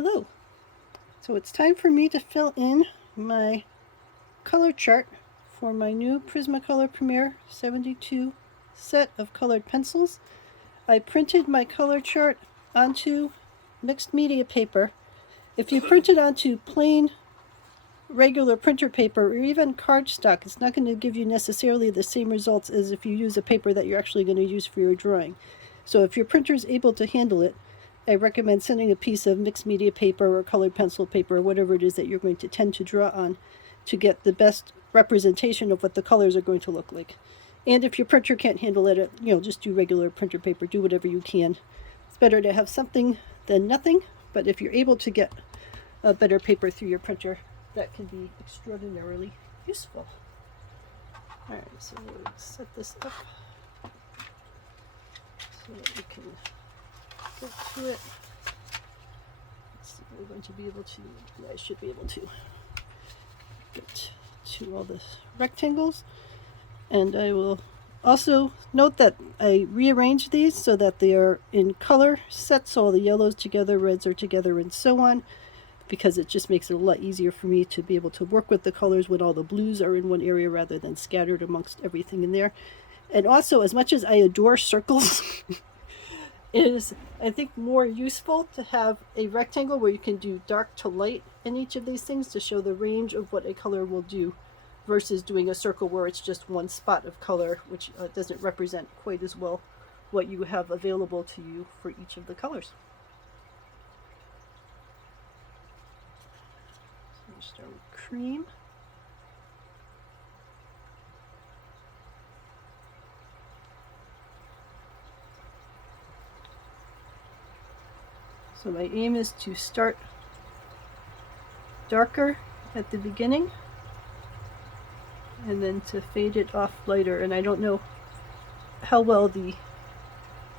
Hello. So it's time for me to fill in my color chart for my new PrismaColor Premier 72 set of colored pencils. I printed my color chart onto mixed media paper. If you print it onto plain regular printer paper or even cardstock, it's not going to give you necessarily the same results as if you use a paper that you're actually going to use for your drawing. So if your printer is able to handle it, I recommend sending a piece of mixed media paper or colored pencil paper or whatever it is that you're going to tend to draw on to get the best representation of what the colors are going to look like. And if your printer can't handle it, just do regular printer paper, do whatever you can. It's better to have something than nothing, but if you're able to get a better paper through your printer, that can be extraordinarily useful. All right, so we'll set this up so that we can get to it. Let's see if we're going to be able to, I should be able to get to all the rectangles. And I will also note that I rearranged these so that they are in color sets, all the yellows together, reds are together, and so on, because it just makes it a lot easier for me to be able to work with the colors when all the blues are in one area rather than scattered amongst everything in there. And also, as much as I adore circles, it is, I think, more useful to have a rectangle where you can do dark to light in each of these things to show the range of what a color will do, versus doing a circle where it's just one spot of color, which doesn't represent quite as well what you have available to you for each of the colors. So we'll start with cream. So my aim is to start darker at the beginning and then to fade it off lighter. And I don't know how well the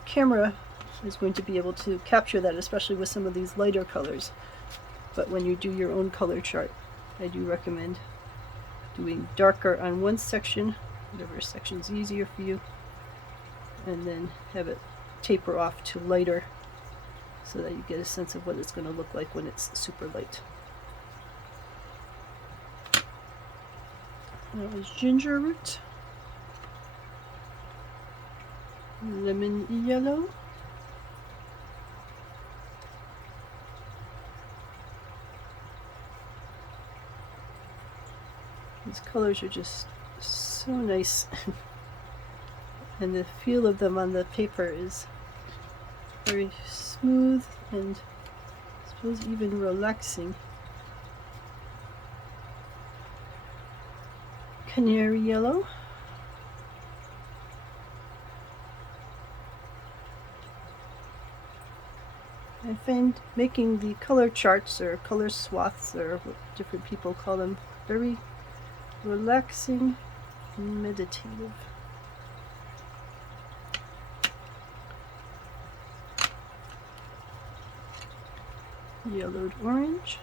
camera is going to be able to capture that, especially with some of these lighter colors. But when you do your own color chart, I do recommend doing darker on one section, whatever section's easier for you, and then have it taper off to lighter so that you get a sense of what it's going to look like when it's super light. That was ginger root, lemon yellow, these colors are just so nice and the feel of them on the paper is very smooth and I suppose even relaxing. Canary yellow, I find making the color charts or color swaths or what different people call them very relaxing and meditative. Yellowed orange,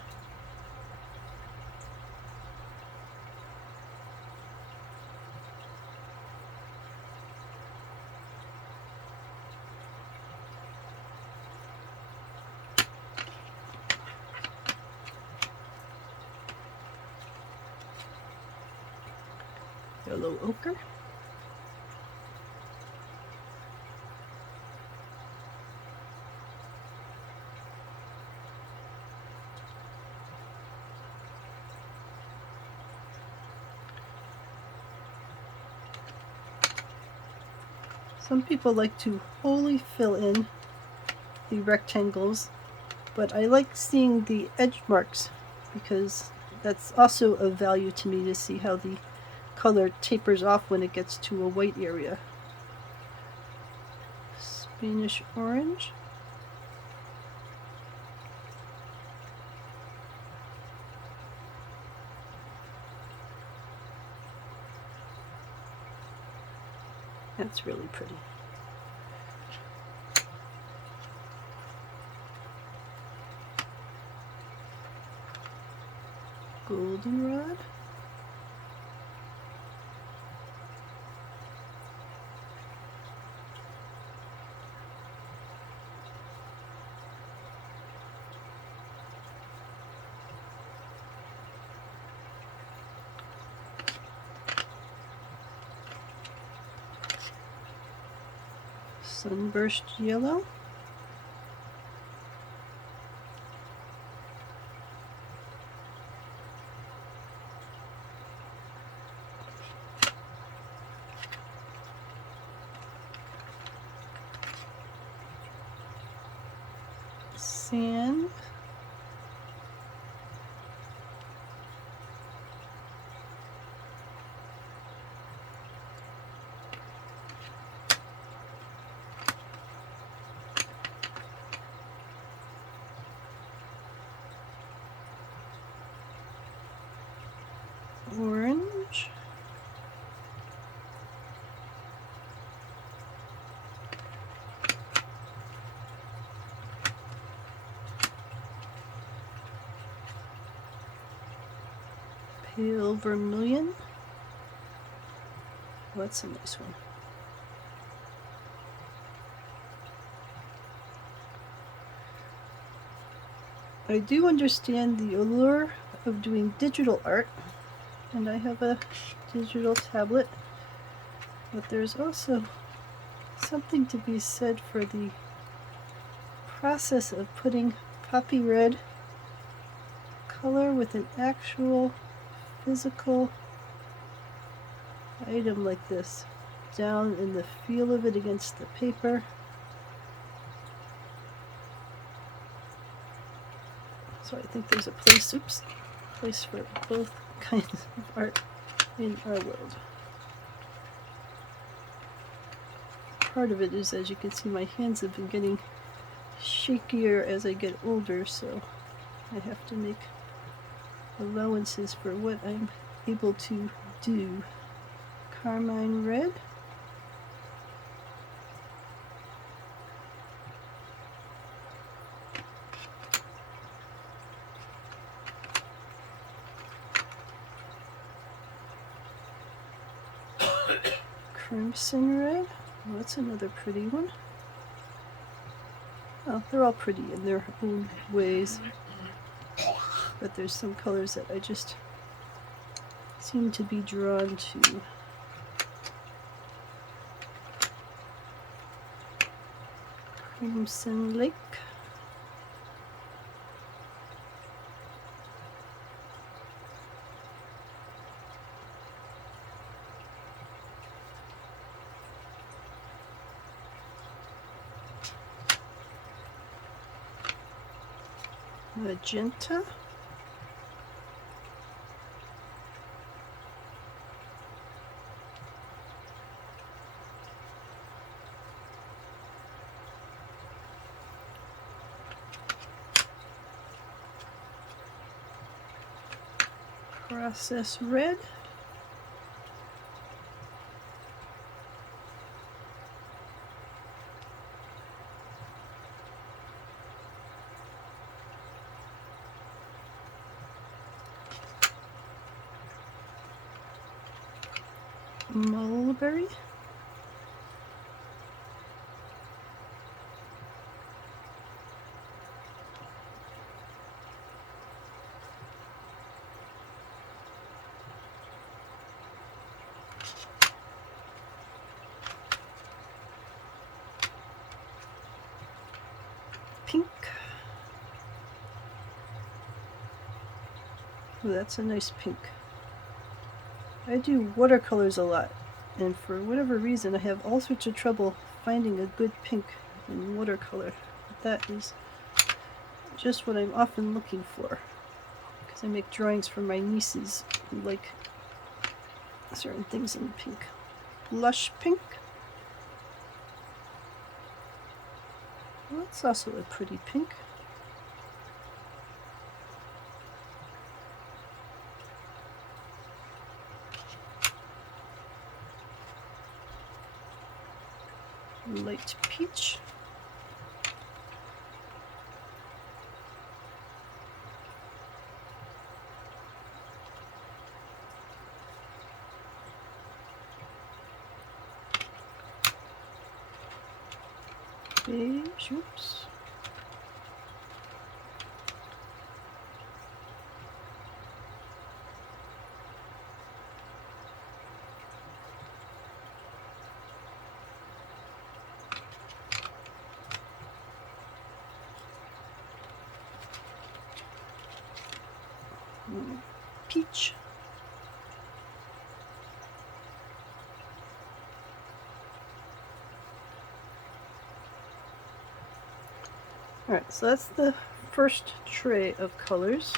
yellow ochre, some people like to wholly fill in the rectangles, but I like seeing the edge marks because that's also of value to me to see how the color tapers off when it gets to a white area. Spanish orange, that's really pretty. Goldenrod, Sunburst yellow. Sand. Orange. Pale vermilion. Oh, that's a nice one. I do understand the allure of doing digital art, and I have a digital tablet, but there's also something to be said for the process of putting poppy red color with an actual physical item like this down in the feel of it against the paper. So I think there's a place for both kinds of art in our world. Part of it is, as you can see, my hands have been getting shakier as I get older, so I have to make allowances for what I'm able to do. Carmine red. Crimson red. Oh, that's another pretty one. Oh, they're all pretty in their own ways. But there's some colors that I just seem to be drawn to. Crimson Lake. Magenta. Process red. Mulberry. Pink. Oh, that's a nice pink. I do watercolors a lot, and for whatever reason I have all sorts of trouble finding a good pink in watercolor. But that is just what I'm often looking for, because I make drawings for my nieces who like certain things in pink. Blush pink. Well, that's also a pretty pink. Light peach. Beige, oops. peach. Alright, so that's the first tray of colors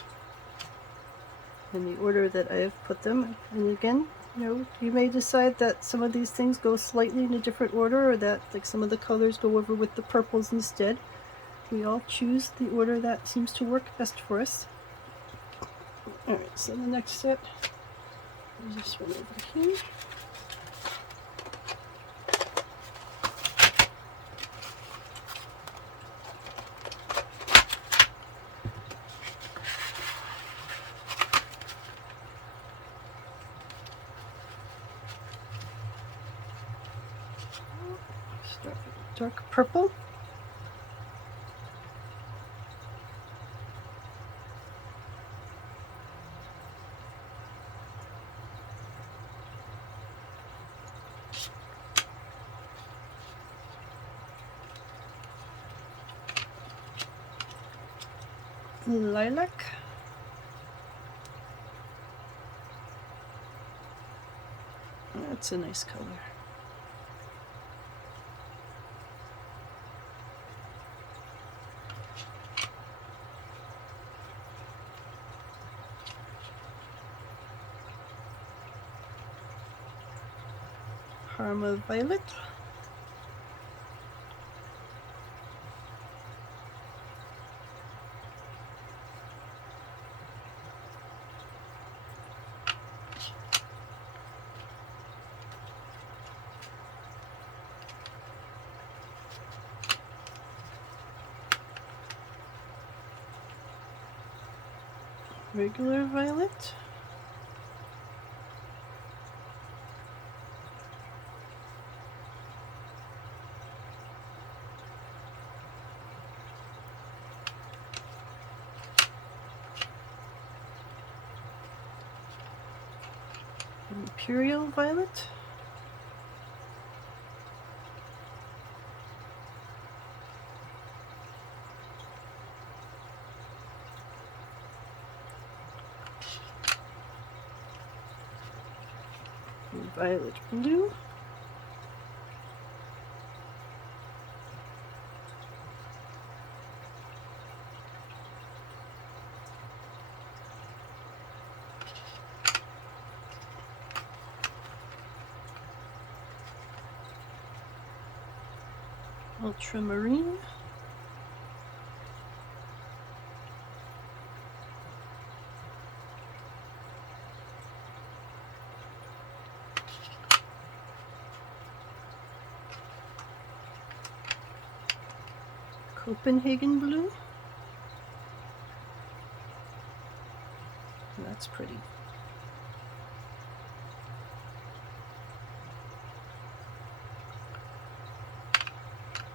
in the order that I have put them. And again, you may decide that some of these things go slightly in a different order, or that like some of the colors go over with the purples instead. We all choose the order that seems to work best for us. Alright, so the next set is this one over here. Start with dark purple. Lilac. That's a nice color. Parma violet. Regular violet. Imperial violet. Violet blue. Ultramarine. Copenhagen blue. That's pretty.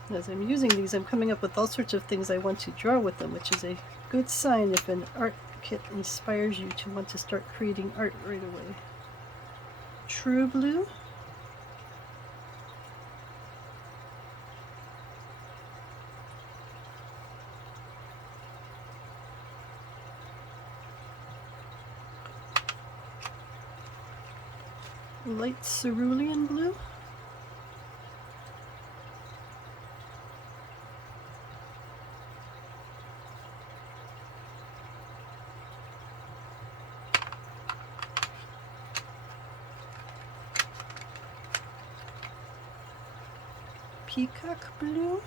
As I'm using these, I'm coming up with all sorts of things I want to draw with them, which is a good sign if an art kit inspires you to want to start creating art right away. True blue. Light cerulean blue. Peacock blue.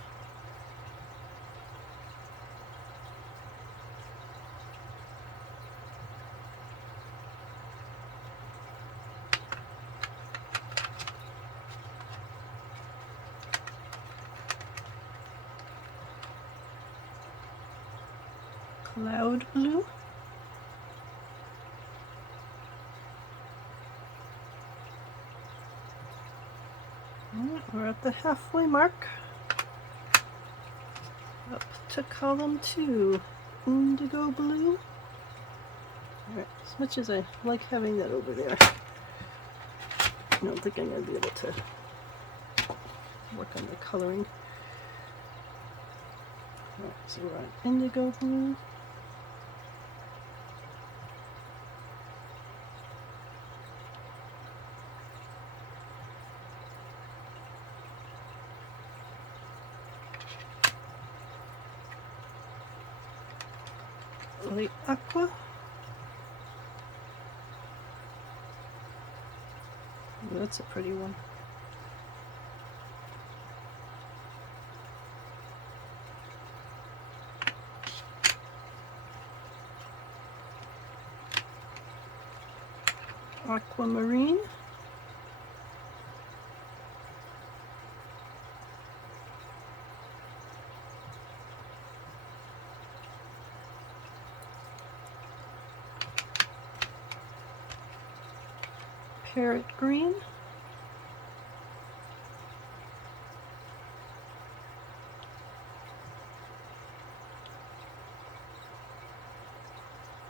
Cloud blue. We're at the halfway mark. Up to column 2, indigo blue. Alright, as much as I like having that over there, I don't think I'm going to be able to work on the coloring. Alright, so we're on indigo blue. Light aqua. Ooh, that's a pretty one. Aquamarine. Parrot green.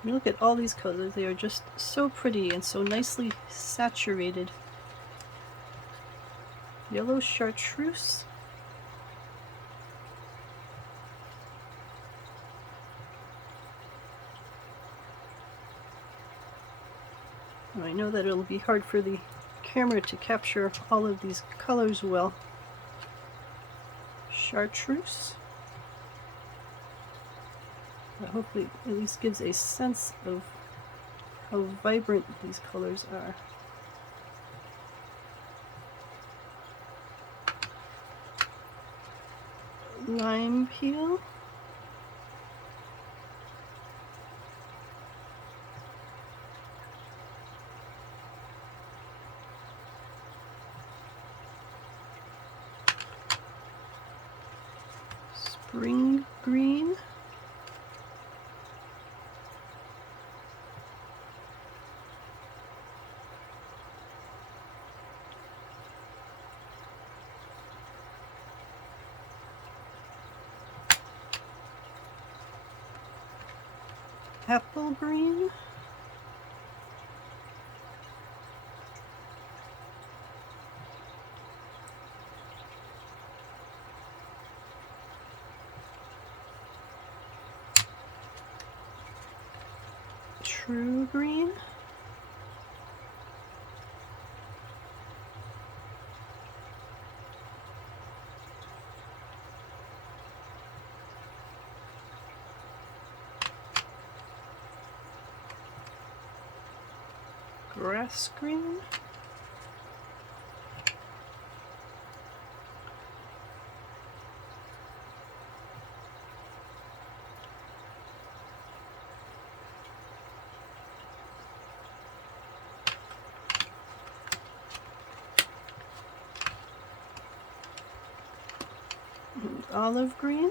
Look at all these colors. They are just so pretty and so nicely saturated. Yellow chartreuse. I know that it'll be hard for the camera to capture all of these colors well. Chartreuse. That hopefully at least gives a sense of how vibrant these colors are. Lime peel. Spring green. Apple green. True green. Grass green. And olive green.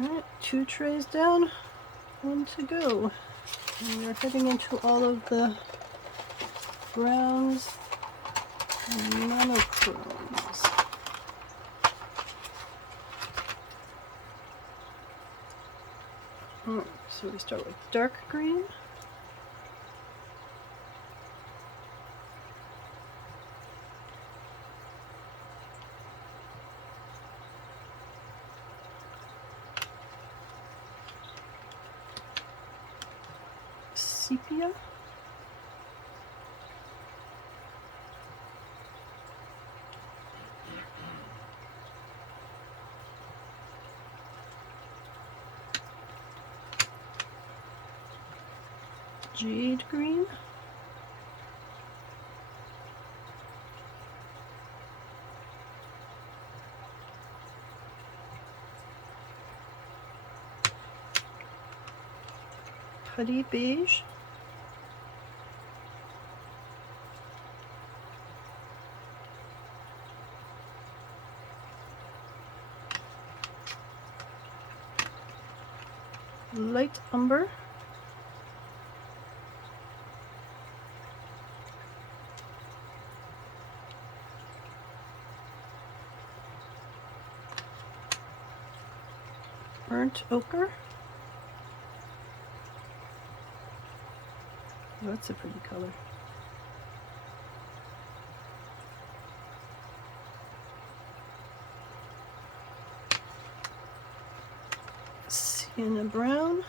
Alright, 2 trays down, 1 to go. And we're heading into all of the browns and monochromes. Alright, so we start with dark green. Sepia. Jade green. Putty beige. Light umber. Burnt ochre. Oh, that's a pretty color. Sienna brown.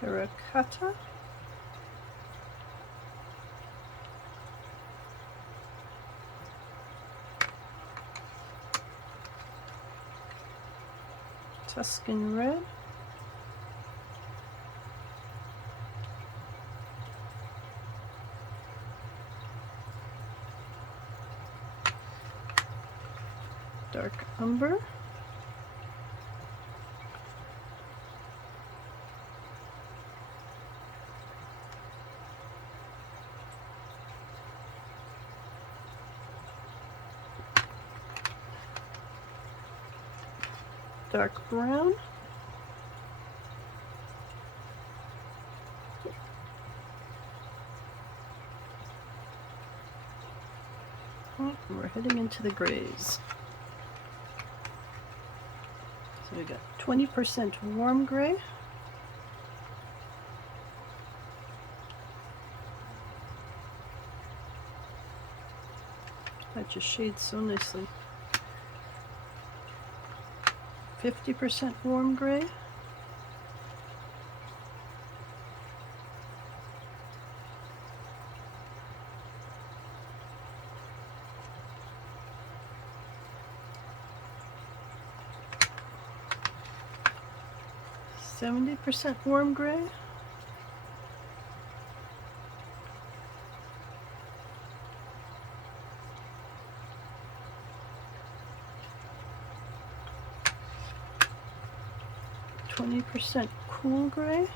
Terracotta, Tuscan red, dark umber, dark brown, and we're heading into the grays. So we got 20% warm gray, that just shades so nicely. 50% warm gray, %70 warm gray, %20 cool gray,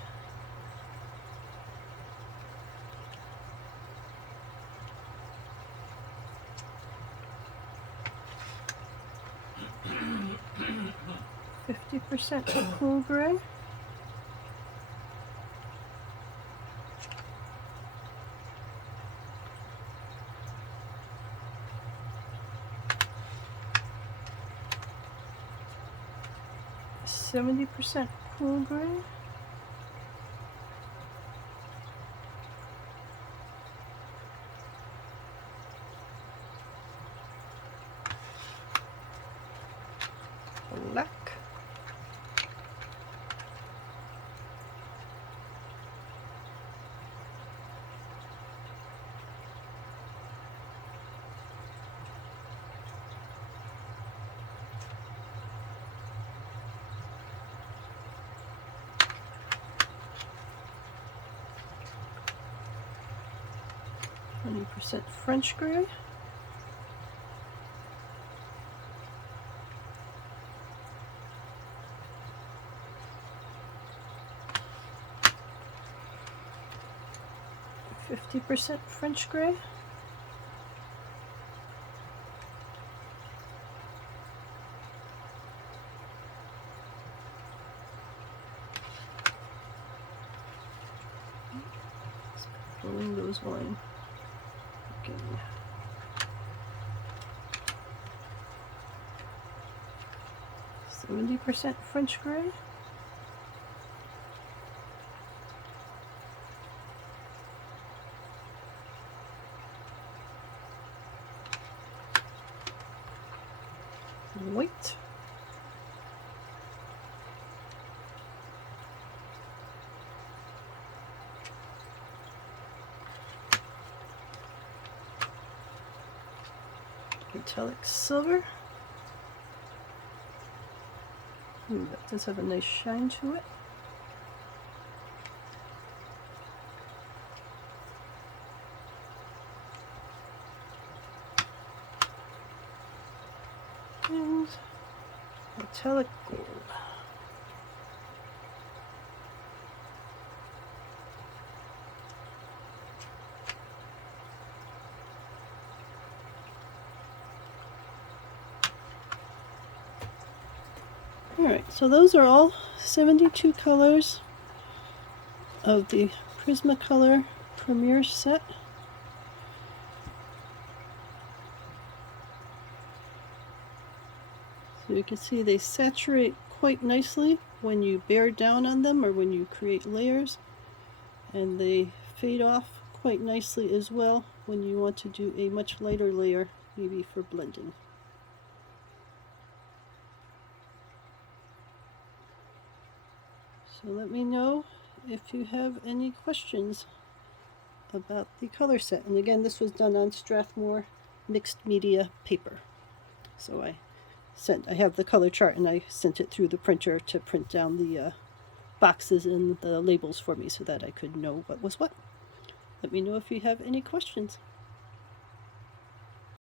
%50 cool gray, %70 cool gray, black, %20 French gray, %50 French gray, pulling those line. Okay. 70% French gray, white, metallic silver. Ooh, that does have a nice shine to it. And metallic gold. Alright, so those are all 72 colors of the PrismaColor Premier set. So you can see they saturate quite nicely when you bear down on them or when you create layers, and they fade off quite nicely as well when you want to do a much lighter layer, maybe for blending. So let me know if you have any questions about the color set. And again, this was done on Strathmore mixed media paper. So I have the color chart and I sent it through the printer to print down the boxes and the labels for me so that I could know what was what. Let me know if you have any questions.